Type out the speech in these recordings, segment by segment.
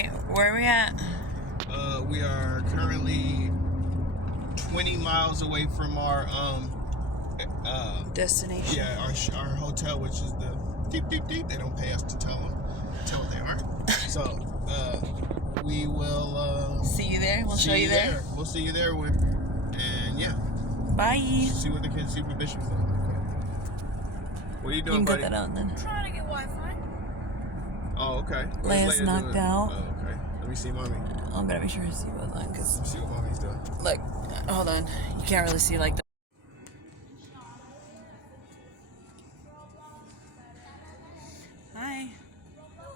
Wait, where are we at? We are currently 20 miles away from our destination. Yeah, our hotel, which is the deep. They don't pay us to tell what they are. So we will see you there. We'll show you there. We'll see you there. And yeah. Bye. See what the kids see what Bishop's doing. What are you doing, buddy? You can cut that out then. I'm trying to get Wi-Fi. Oh, okay. Leia's knocked out. Oh, okay. Let me see mommy. I'm gonna make sure I see both on because. Let me see what mommy's doing. Look, hold on. You can't really see like that. Hi.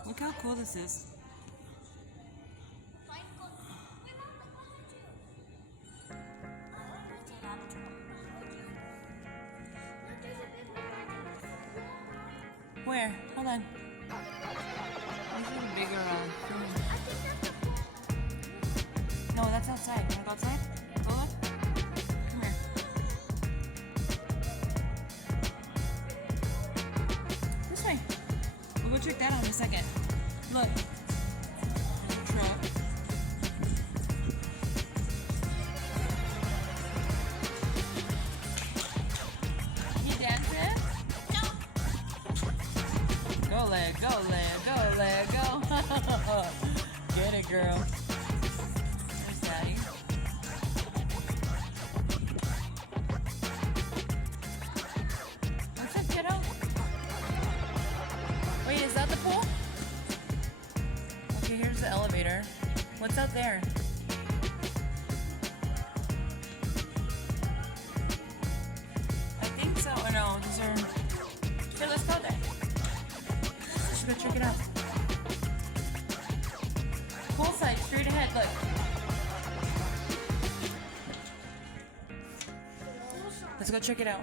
Look how cool this is. Where? Hold on. This is a bigger No, that's outside. You wanna go outside? Go look. Come here. This way. We'll go check that out in a second. Look. There's a truck. Can you dance it? Go, leg, go, leg, go, leg, go. Get it, girl. There's Daddy. What's up, kiddo? Wait, is that the pool? Okay, here's the elevator. What's out there? I think so. Or no, these are... Here, let's go there. Let's go check it out. Poolside, straight ahead, look. Let's go check it out.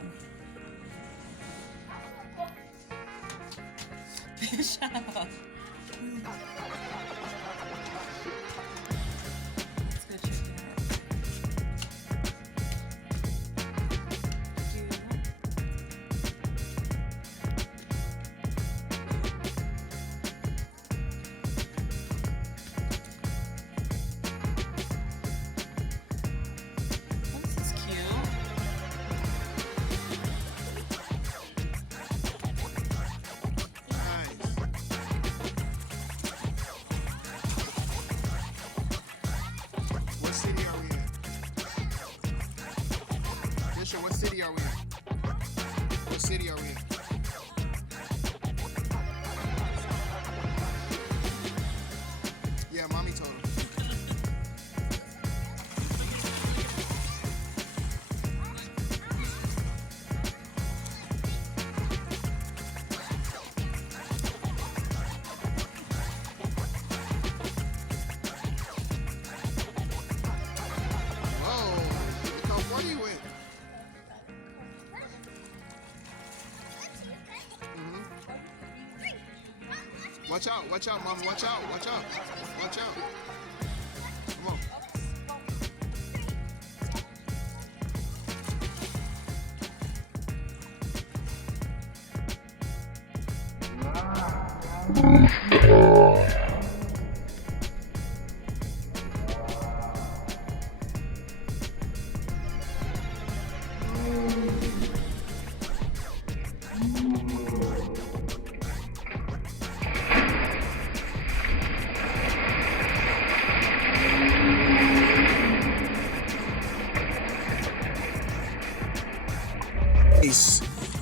Shut up. Let's go check it out. This is cute. What city are we in? Bishop, what city are we in? What city are we in? Yeah, mommy told him. Whoa, look how far you went. Watch out, mama, watch out. Watch out. Come on.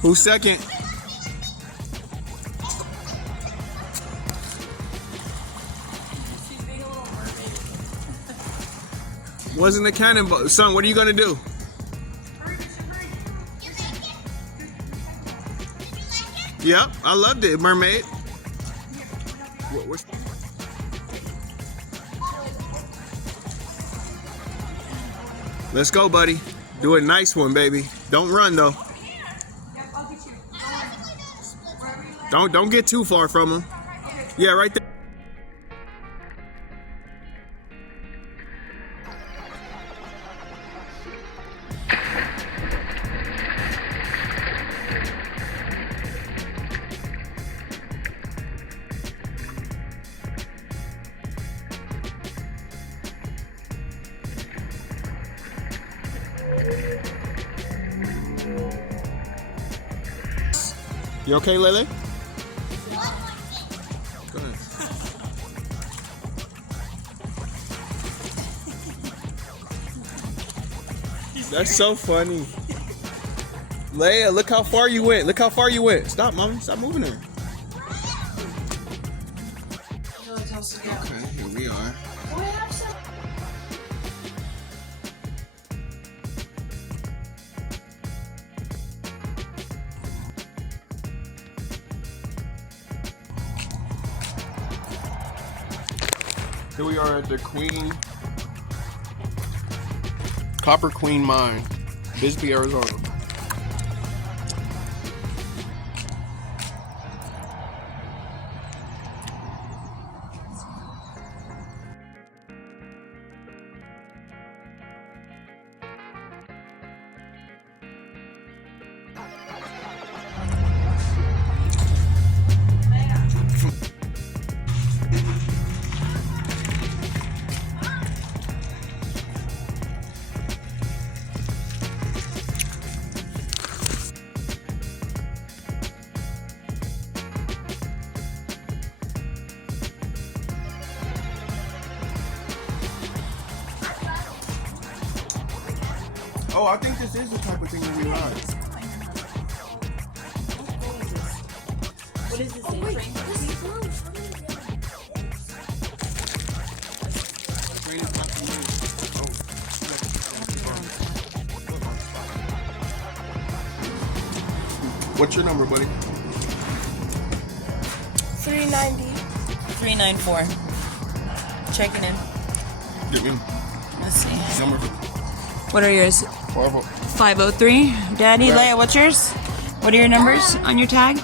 Who's second? Wasn't a cannonball. Son, what are you gonna do? Yep, I loved it, mermaid. Let's go, buddy. Do a nice one, baby. Don't run though. Don't get too far from him. Yeah, right there. You okay, Lele? Go ahead. That's so funny. Leia, look how far you went. Look how far you went. Stop, Mom. Stop moving her. Okay, here we are. Here we are at the Copper Queen Mine, Bisbee, Arizona. Oh, I think this is the type of thing that we ride. What is this? Train is not for me. What's your number, buddy? 390. 394. Checking in. Get me. Let's see. Number. What are yours? 503. Daddy, Leia, what's yours? What are your numbers on your tag?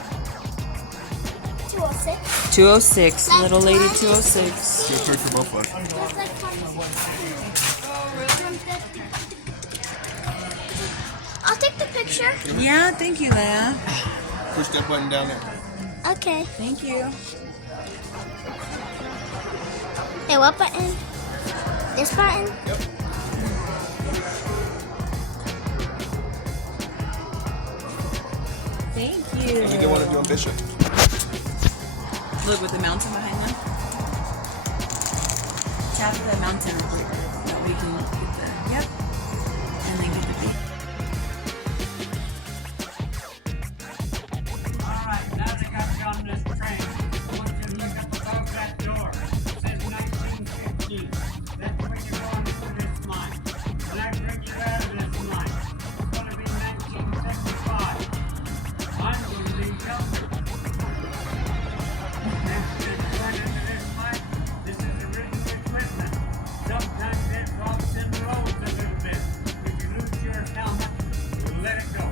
206. 206. Little lady 206. Good pick for both of us. I'll take the picture. Yeah, thank you, Leia. Push that button down there. Okay. Thank you. Hey, what button? This button? Yep. Thank you. Let me get one of you on Bishop. Look with the mountain behind them. Tap the mountain real quick that we can get the, yep. And then get the beat. Alright, now they got you on this train. I want you to look up above that door. It says 1915. That's when you're going into this mine. When I bring you out of this mine, it's going to be 1975. I'm going to leave younger. Next time you're going into this mine, this is original equipment. Sometimes it drops in roads a little bit. If you lose your helmet, let it go.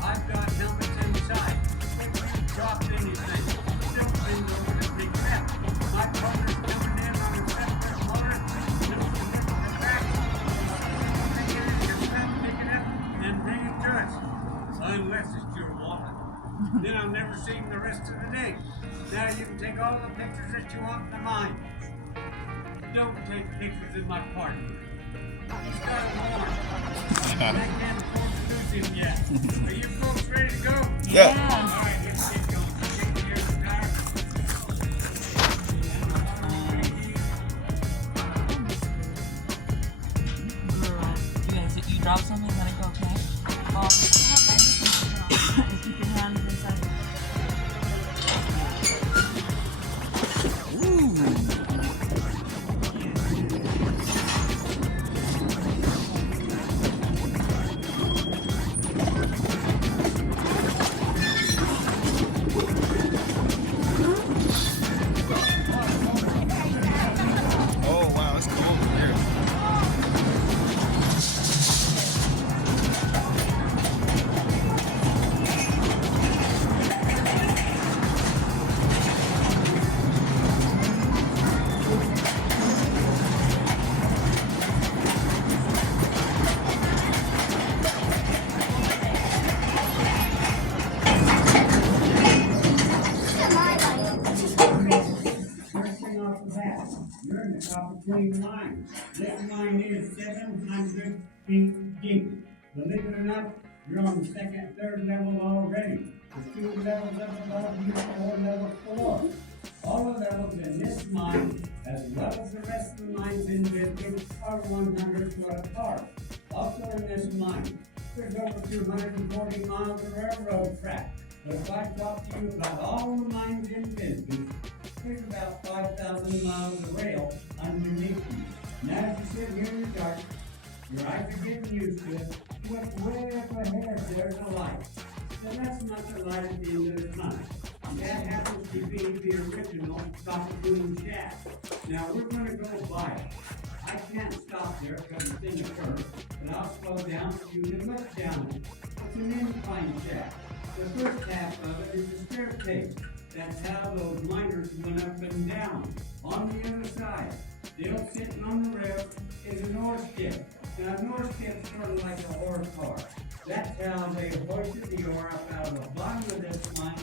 I've got helmets inside. If you drop anything, don't bend over the big step. My partner's coming in on a separate motor. Just to lift the back. Pick it in your step, pick it up, and bring it to us. Unless it's your wallet. Then I'll never see him the rest of the day. Now you can take all the pictures that you want in the mine. Don't take pictures in my partner. He's got a warrant. I can't afford to lose him yet. Are you folks ready to go? Yeah. All right, let's get going. Take care of the car. You drop something, let it go, okay? Keep your hand inside. Oh, wow, it's cold in here. You're in the Copper Queen mine. This mine is 700 feet deep. Believe it or not, you're on the second, third level already. There's 2 levels up above you and 4 levels below. All the levels in this mine, as well as the rest of the mines in Bisbee, are 100 foot apart. Also in this mine, there's over 240 miles of railroad track. But if I talk to you about all the mines in Bisbee, there's about 5,000 miles of rail underneath you. Now as you sit here in the dark, your eyes are getting used to it. Look way up ahead, there's a light. Now that's not the light at the end of the tunnel. That happens to be the original Boom shaft. Now we're going to go by it. I can't stop there because it's in a curve, but I'll slow down so you can look down it. It's an incline shaft. The first half of it is a staircase. That's how those miners went up and down. On the other side, still sitting on the rail, is an ore skip. Now an ore skip's sort of like a ore car. That's how they hoisted the ore up out of the bottom of this mine.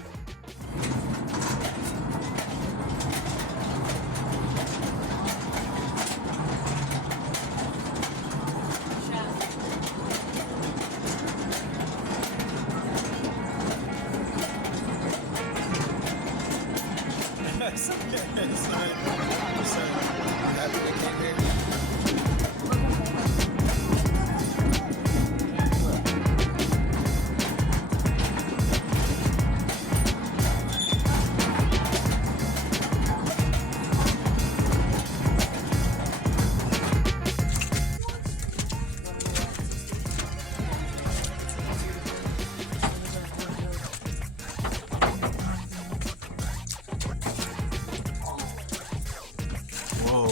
Whoa.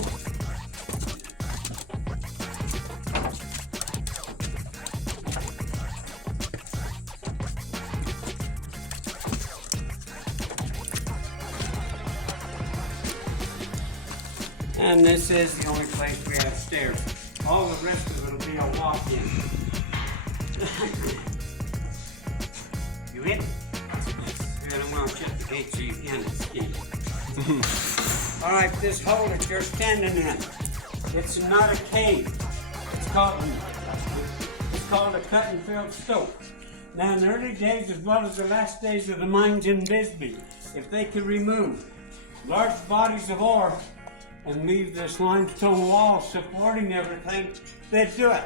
And this is the only place we have stairs. All the rest of it will be a walk-in. You in? And I'm going to shut the gate so you can't escape. All right, this hole that you're standing in, it's not a cave. It's called a cut-and-fill stope. Now, in the early days, as well as the last days of the mines in Bisbee, if they could remove large bodies of ore and leave this limestone wall supporting everything, they'd do it.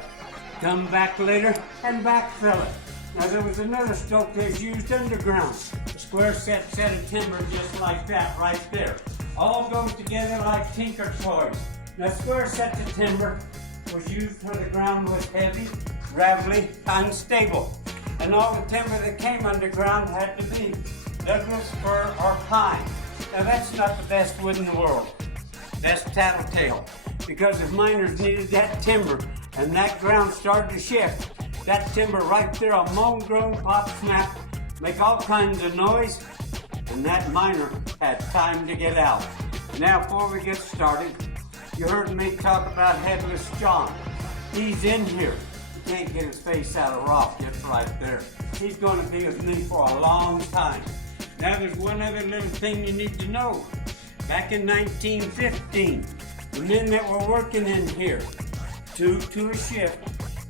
Come back later and backfill it. Now, there was another stope that's used underground. A square set of timber just like that right there. All goes together like tinker toys. Now, square sets of timber was used when the ground was heavy, gravelly, unstable. And all the timber that came underground had to be Douglas fir or pine. Now, that's not the best wood in the world. That's tattletale. Because if miners needed that timber and that ground started to shift, that timber right there, a moan, groan, pop, snap, make all kinds of noise, and that miner had time to get out. Now, before we get started, you heard me talk about Headless John. He's in here. You can't get his face out of rock, it's right there. He's going to be with me for a long time. Now, there's one other little thing you need to know. Back in 1915, the men that were working in here, 2 to a shift,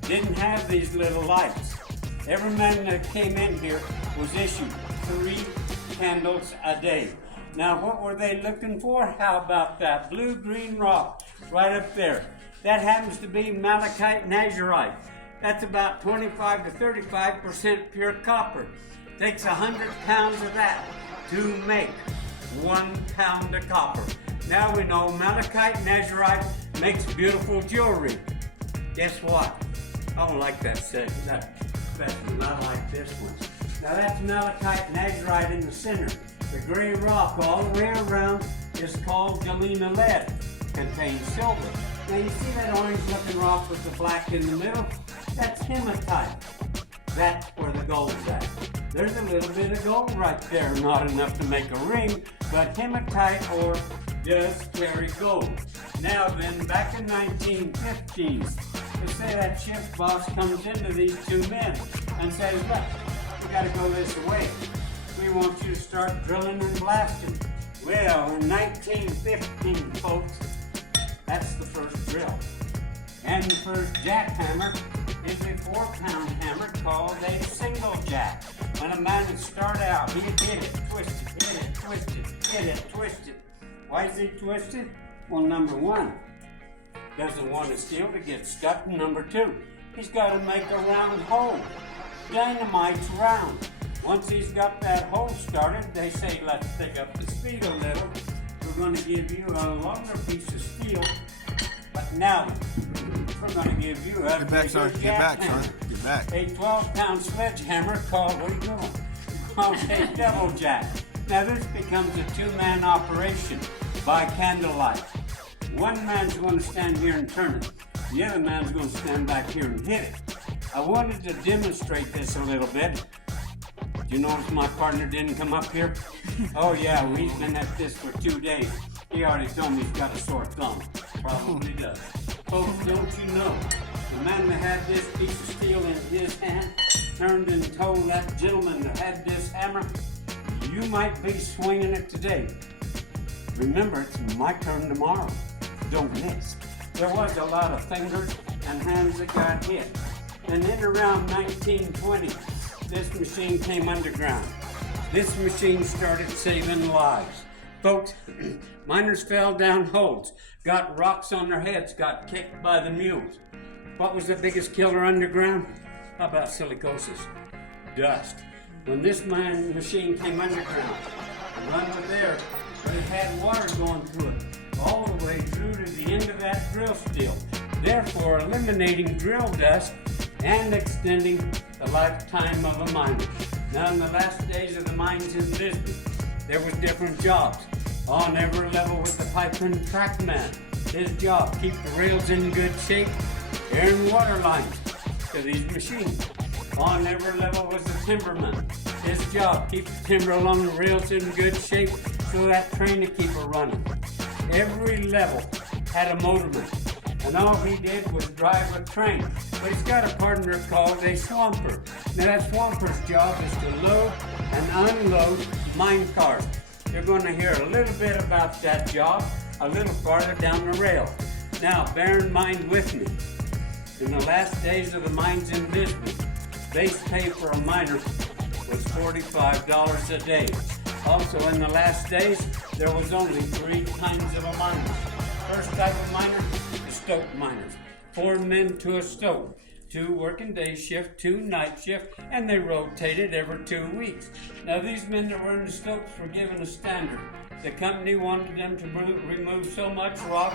didn't have these little lights. Every man that came in here was issued 3 candles a day. Now, what were they looking for? How about that blue-green rock right up there? That happens to be malachite nazarite. That's about 25 to 35% pure copper. Takes 100 pounds of that to make 1 pound of copper. Now we know malachite nazarite makes beautiful jewelry. Guess what? I don't like that set. That's not like this one. Now that's malachite nazarite in the center. The gray rock all the way around is called galena lead. Contains silver. Now you see that orange looking rock with the black in the middle? That's hematite. That's where the gold's at. There's a little bit of gold right there. Not enough to make a ring, but hematite ore does carry gold. Now then, back in 1915, let's say that shift boss comes into these 2 men and says, look, we got to go this way. We want you to start drilling and blasting. Well, in 1915, folks, that's the first drill. And the first jackhammer is a 4-pound hammer called a single jack. When a man would start out, he'd hit it, twist it, hit it, twist it, hit it, twist it. Why is he twisted? Well, number one, doesn't want his steel to get stuck. Number two, he's got to make a round hole. Dynamite's round. Once he's got that hole started, they say, let's pick up the speed a little. We're going to give you a longer piece of steel. But now, we're going to give you a Get back, son. Get back, son. Get back. A 12-pound sledgehammer called, what are you doing? Called a double jack. Now this becomes a two-man operation by candlelight. One man's going to stand here and turn it. The other man's going to stand back here and hit it. I wanted to demonstrate this a little bit. You notice my partner didn't come up here? Oh yeah, he's been at this for 2 days. He already told me he's got a sore thumb. Probably does. Folks, don't you know, the man that had this piece of steel in his hand turned and told that gentleman that had this hammer, you might be swinging it today. Remember, it's my turn tomorrow. Don't miss. There was a lot of fingers and hands that got hit. And in around 1920, this machine came underground. This machine started saving lives. Folks, miners fell down holes, got rocks on their heads, got kicked by the mules. What was the biggest killer underground? How about silicosis? Dust. When this machine came underground, run with air, but it had water going through it, all the way through to the end of that drill steel, therefore eliminating drill dust and extending the lifetime of a miner. Now in the last days of the mines in Bisbee, there was different jobs. On every level with the pipe and track man. His job, keep the rails in good shape, air and water lines to these machines. On every level was the timberman. His job, keep the timber along the rails in good shape so that train to keep it running. Every level had a motorman, and all he did was drive a train. But he's got a partner called a swamper. Now that swamper's job is to load and unload mine cars. You're going to hear a little bit about that job a little farther down the rail. Now, bear in mind with me, in the last days of the mines in Bisbee, base pay for a miner was $45 a day. Also, in the last days, there was only 3 kinds of a miner. First type of miner, the stope miners. 4 men to a stope. 2 working day shift, 2 night shift, and they rotated every 2 weeks. Now these men that were in the stopes were given a standard. The company wanted them to remove so much rock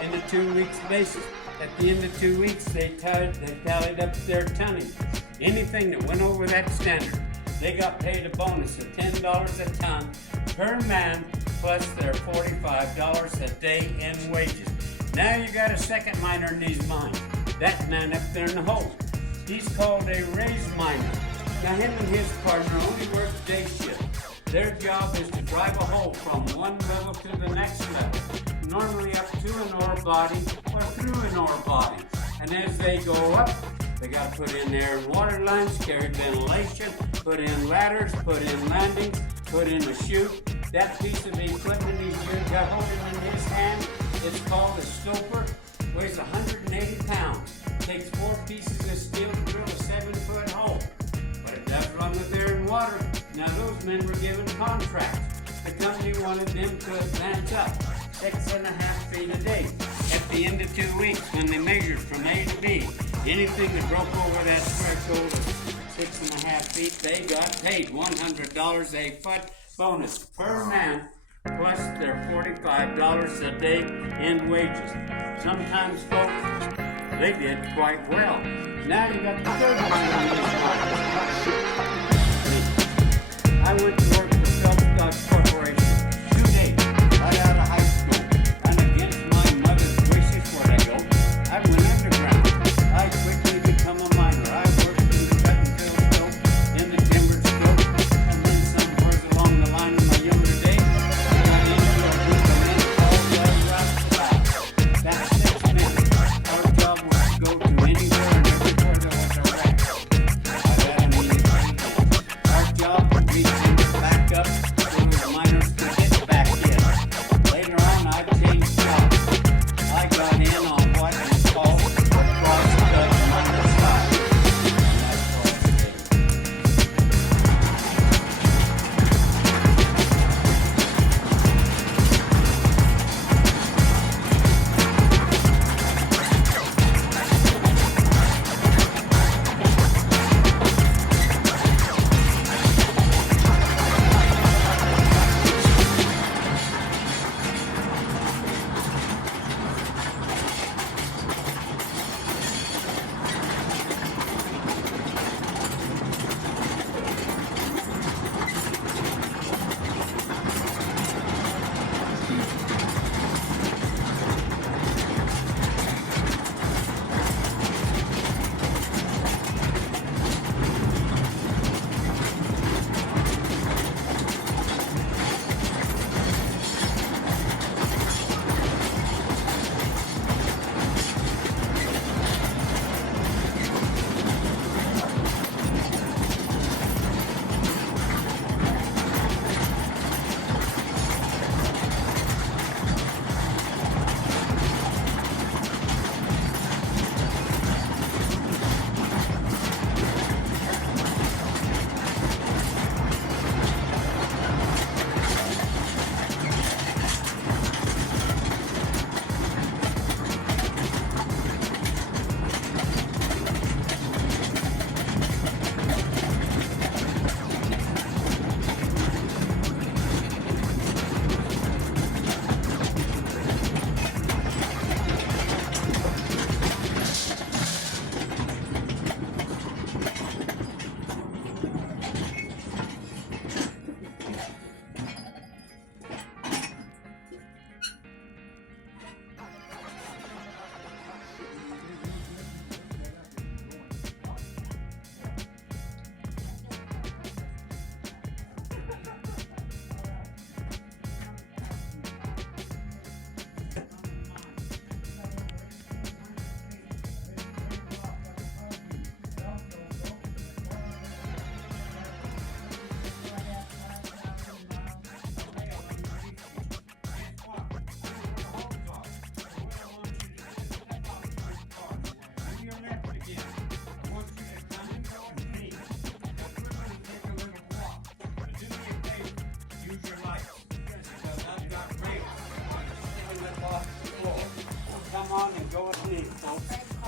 in a 2 weeks basis. At the end of 2 weeks, they tallied up their tonnage. Anything that went over that standard, they got paid a bonus of $10 a ton per man, plus their $45 a day in wages. Now you got a second miner in these mines. That man up there in the hole, he's called a raised miner. Now him and his partner only work day shift. Their job is to drive a hole from one level to the next level, normally up to an ore body or through an ore body. And as they go up, they got to put in air and water lines, carry ventilation, put in ladders, put in landings, put in a chute. That piece of equipment he's got holding in his hand is called a stoper. Weighs 180 pounds. Takes 4 pieces of steel to drill a 7-foot hole. But it does run with air and water. Now those men were given contracts. The company wanted them to advance up 6.5 feet a day. At the end of 2 weeks, when they measured from A to B, anything that broke over that threshold of 6.5 feet, they got paid $100 a foot bonus per man, plus their $45 a day in wages. Sometimes, folks, they did quite well. Now you got the third one on this one. I went to work for Self-Stock Corporation 2 days right out of high school. And against my mother's wishes where I go, I went underground. I quickly become a miner. I worked in the cut and fill stope, in the timber stope, and then somewhere along the line of my younger days, I got into a group of men called the Rough. That's 6 men. Our job was to go to anywhere and everywhere there was a wreck. I got an easy. Our job was reach in the back up to my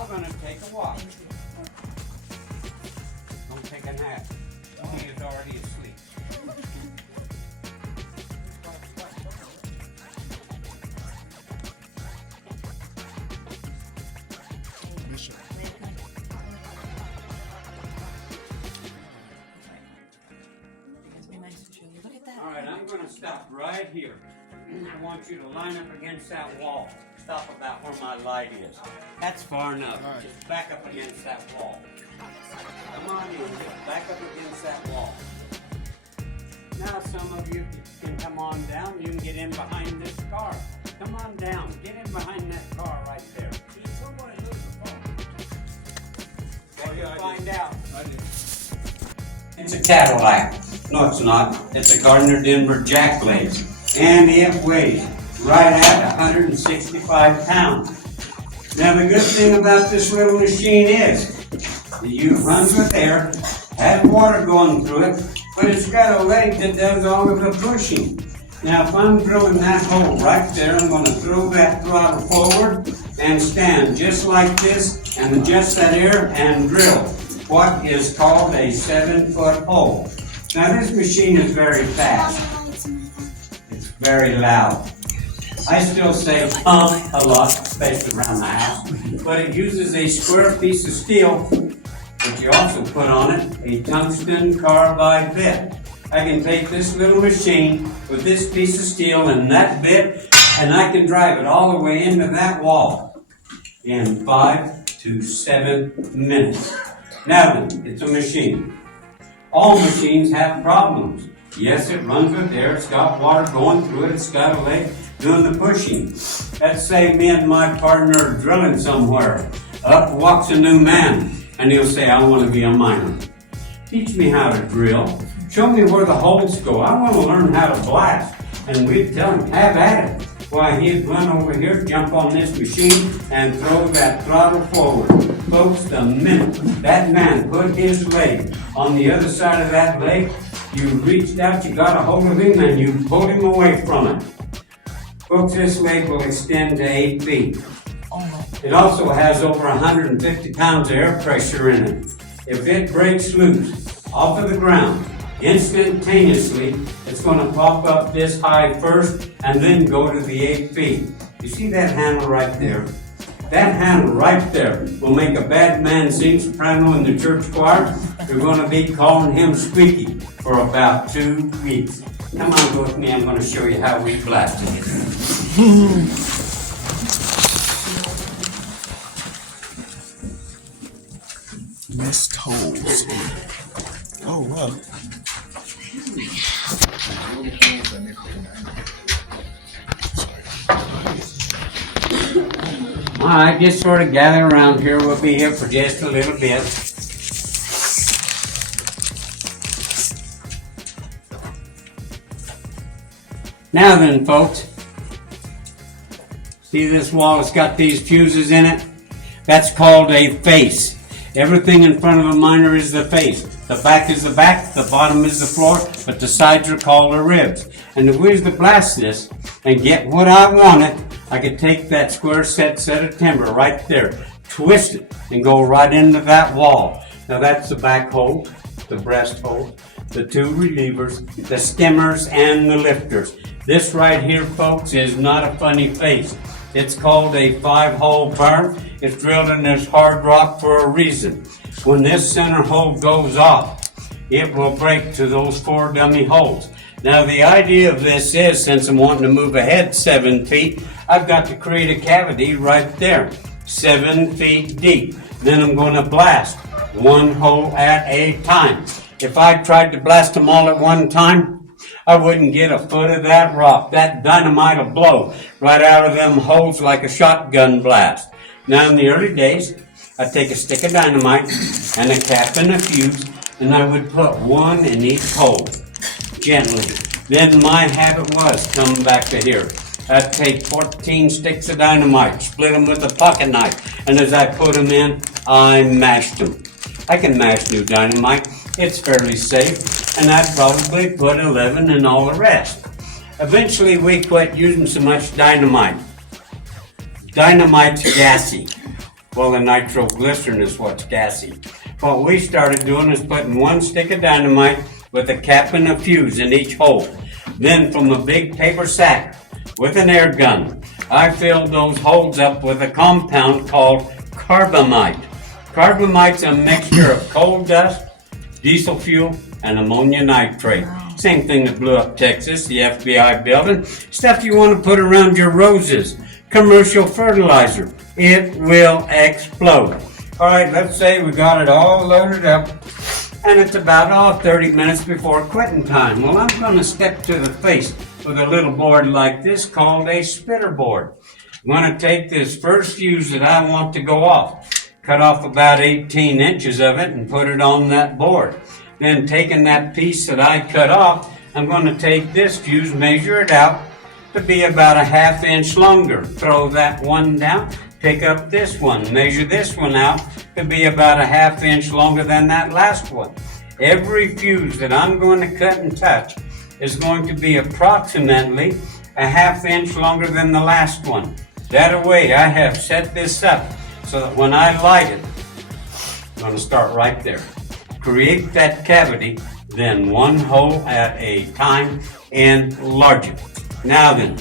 gonna take a walk. Don't take a nap. He is already asleep. Bishop. Be nice to show you. Look at that. All right, I'm gonna stop right here. I want you to line up against that wall. Stop about where my light is. That's far enough. All right. Just back up against that wall. Come on in, just back up against that wall. Now some of you can come on down. You can get in behind this car. Come on down. Get in behind that car right there. Did somebody lose the phone? yeah, I Find out. I did. It's a Cadillac. No, it's not. It's a Gardner Denver Jack Blade. And it weighs right at 165 pounds. Now the good thing about this little machine is that you run with air, has water going through it, but it's got a leg that does all of the pushing. Now if I'm drilling that hole right there, I'm going to throw that throttle forward and stand just like this and adjust that air and drill what is called a 7-foot hole. Now this machine is very fast. It's very loud. I still say pump a lot, especially around the house, but it uses a square piece of steel, but you also put on it a tungsten carbide bit. I can take this little machine with this piece of steel and that bit, and I can drive it all the way into that wall in 5 to 7 minutes. Now then, it's a machine. All machines have problems. Yes, it runs with air, it's got water going through it, it's got a leg doing the pushing. Let's say me and my partner are drilling somewhere. Up walks a new man, and he'll say, I want to be a miner. Teach me how to drill. Show me where the holes go. I want to learn how to blast. And we'd tell him, have at it. Why, he'd run over here, jump on this machine, and throw that throttle forward. Folks, the minute that man put his leg on the other side of that leg, you reached out, you got a hold of him, and you pulled him away from it. Folks, this leg will extend to 8 feet. It also has over 150 pounds of air pressure in it. If it breaks loose off of the ground, instantaneously, it's going to pop up this high first and then go to the 8 feet. You see that handle right there? That handle right there will make a bad man sing soprano in the church choir. They're going to be calling him Squeaky for about 2 weeks. Come on, go with me. I'm going to show you how we blast it. Missed holes. Oh, wow. All right, just sort of gather around here. We'll be here for just a little bit. Now then, folks, see this wall? It's got these fuses in it. That's called a face. Everything in front of a miner is the face. The back is the back, the bottom is the floor, but the sides are called the ribs. And if we was to blast this and get what I wanted, I could take that square set of timber right there, twist it, and go right into that wall. Now that's the back hole, the breast hole, the 2 relievers, the skimmers, and the lifters. This right here, folks, is not a funny face. It's called a 5-hole burr. It's drilled in this hard rock for a reason. When this center hole goes off, it will break to those 4 dummy holes. Now the idea of this is, since I'm wanting to move ahead 7 feet, I've got to create a cavity right there, 7 feet deep. Then I'm going to blast 1 hole at a time. If I tried to blast them all at one time, I wouldn't get a foot of that rock. That dynamite will blow right out of them holes like a shotgun blast. Now in the early days, I'd take a stick of dynamite and a cap and a fuse, and I would put 1 in each hole, gently. Then my habit was, coming back to here, I'd take 14 sticks of dynamite, split them with a pocket knife, and as I put them in, I mashed them. I can mash new dynamite. It's fairly safe, and I'd probably put 11 in all the rest. Eventually, we quit using so much dynamite. Dynamite's gassy. Well, the nitroglycerin is what's gassy. What we started doing is putting one stick of dynamite with a cap and a fuse in each hole. Then from a big paper sack with an air gun, I filled those holes up with a compound called carbamide. Carbamite's a mixture of coal dust, diesel fuel, and ammonia nitrate. Same thing that blew up Texas, the FBI building. Stuff you want to put around your roses. Commercial fertilizer. It will explode. All right, let's say we got it all loaded up, and it's about 30 minutes before quitting time. Well, I'm going to step to the face with a little board like this called a spitter board. I'm going to take this first fuse that I want to go off, cut off about 18 inches of it and put it on that board. Then taking that piece that I cut off, I'm going to take this fuse, measure it out to be about a 1/2 inch longer. Throw that one down, pick up this one, measure this one out to be about a 1/2 inch longer than that last one. Every fuse that I'm going to cut and touch is going to be approximately a 1/2 inch longer than the last one. That way I have set this up so that when I light it, I'm going to start right there. Create that cavity, then one hole at a time, enlarge it. Now then,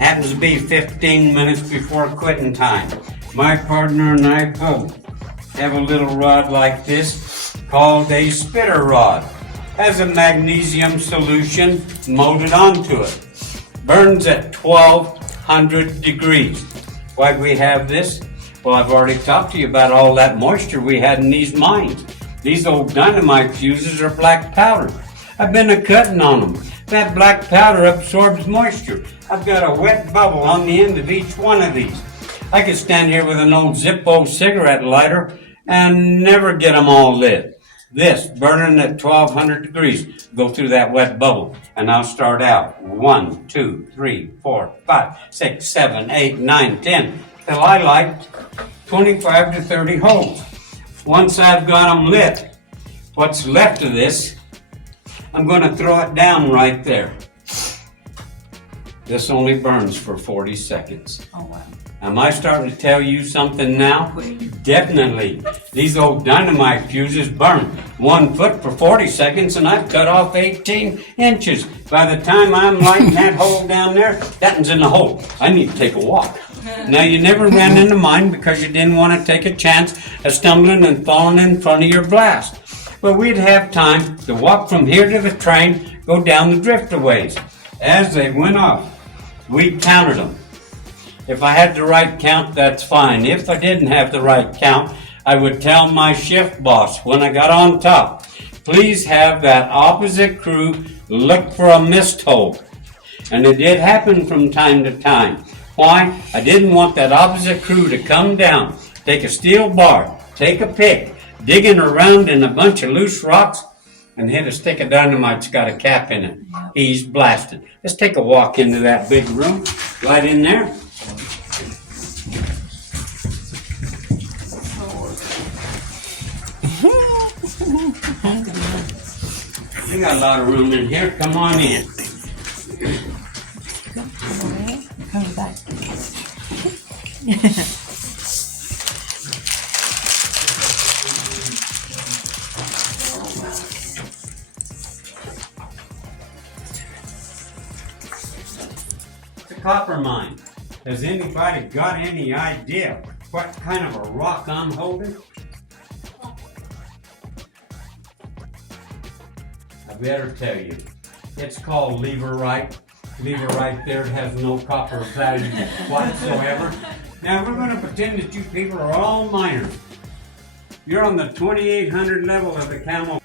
happens to be 15 minutes before quitting time. My partner and I both have a little rod like this called a spitter rod. Has a magnesium solution molded onto it. Burns at 1200 degrees. Why do we have this? Well, I've already talked to you about all that moisture we had in these mines. These old dynamite fuses are black powder. I've been a-cutting on them. That black powder absorbs moisture. I've got a wet bubble on the end of each one of these. I could stand here with an old Zippo cigarette lighter and never get them all lit. This, burning at 1200 degrees, go through that wet bubble. And I'll start out 1, 2, 3, 4, 5, 6, 7, 8, 9, 10, till I light 25 to 30 holes. Once I've got them lit, what's left of this, I'm going to throw it down right there. This only burns for 40 seconds. Oh, wow. Am I starting to tell you something now? Definitely. These old dynamite fuses burn 1 foot for 40 seconds, and I've cut off 18 inches. By the time I'm lighting that hole down there, that one's in the hole. I need to take a walk. Now, you never ran into mine because you didn't want to take a chance of stumbling and falling in front of your blast. But we'd have time to walk from here to the train, go down the driftaways. As they went off, we counted them. If I had the right count, that's fine. If I didn't have the right count, I would tell my shift boss when I got on top, please have that opposite crew look for a mist hole. And it did happen from time to time. Why? I didn't want that opposite crew to come down, take a steel bar, take a pick, digging around in a bunch of loose rocks, and hit a stick of dynamite that's got a cap in it. He's blasted. Let's take a walk into that big room, right in there. We got a lot of room in here. Come on in. Come back. It's a copper mine. Has anybody got any idea what kind of a rock I'm holding? I better tell you. It's called leverite. Leverite there has no copper value whatsoever. Now we're going to pretend that you people are all miners. You're on the 2800 level of the Camel